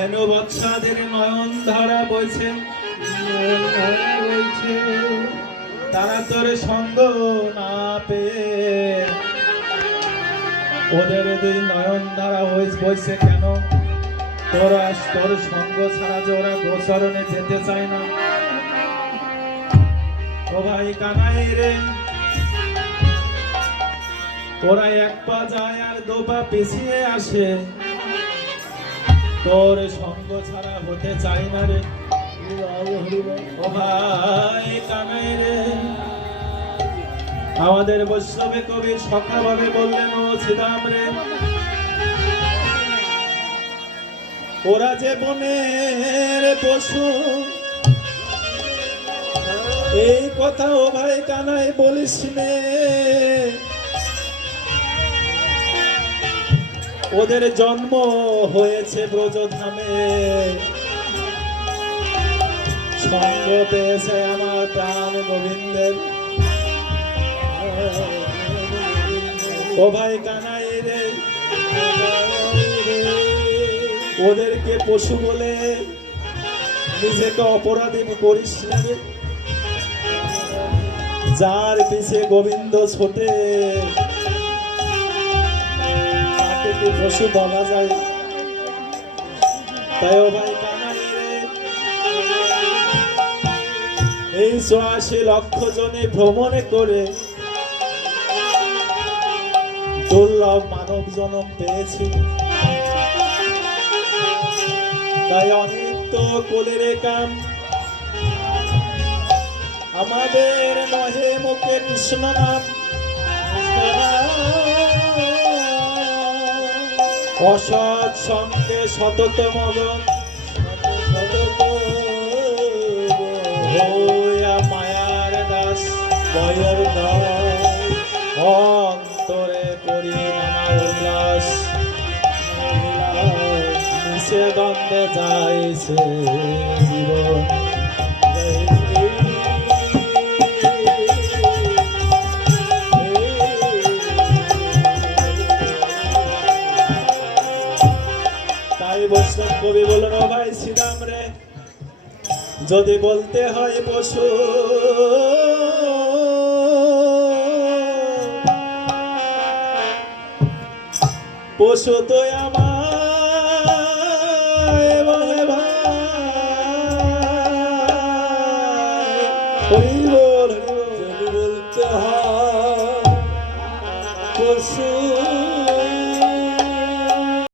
কেন বৎসাদের নয়ন ধারা বইছে, নয়ন ধারা বইছে, তারা তোর সঙ্গ না পেয়ে ওদের দুই নয়ন ধারা বইছে কেন? তোর সঙ্গ ছাড়া যে ওরা গোচরণে যেতে চায় না। ও ভাই কানাই রে, তোরা এক পা যায় আর দু পা পিছিয়ে আসে, তোর সঙ্গ ছাড়া হতে চাই না রে। ও ভাই কানাই রে, আমাদের বৈষ্ণবে কবি সখা ভাবে বললেন, ও শ্রীরাম রে, ওরা যে বনের পশু, এই কথা ও ভাই কানাই বলিস নে। ওদের জন্ম হয়েছে ব্রজধামে, সঙ্গ পেয়েছে আমার প্রাণ গোবিন্দের। ও ভাই কানাই রে, ওদেরকে পশু বলে নিজেকে অপরাধী করিস না রে। যার পিছে গোবিন্দ ছোটে তাকে কি পশু বলা যায়? তাই ও ভাই কানাই রে, এই ৮৪ লক্ষ জনে ভ্রমণ করে দুর্লভ মানব জন্ম পেয়েছি। তাই অনিত্য কোলের কাম আমাদের নহে মুখে কৃষ্ণ নাম। অসৎ সঙ্গে সতত মগন হইয়া মায়ার দাস বয়ের অন্তরে করি নানা উল্লাস। নিচে দ্বন্দ্বে যাইছে জীবন, তাই বৈষ্ণব কবি বলল, ভাই শ্রীরাম রে, যদি বলতে হয় পশু, পশু তো আমার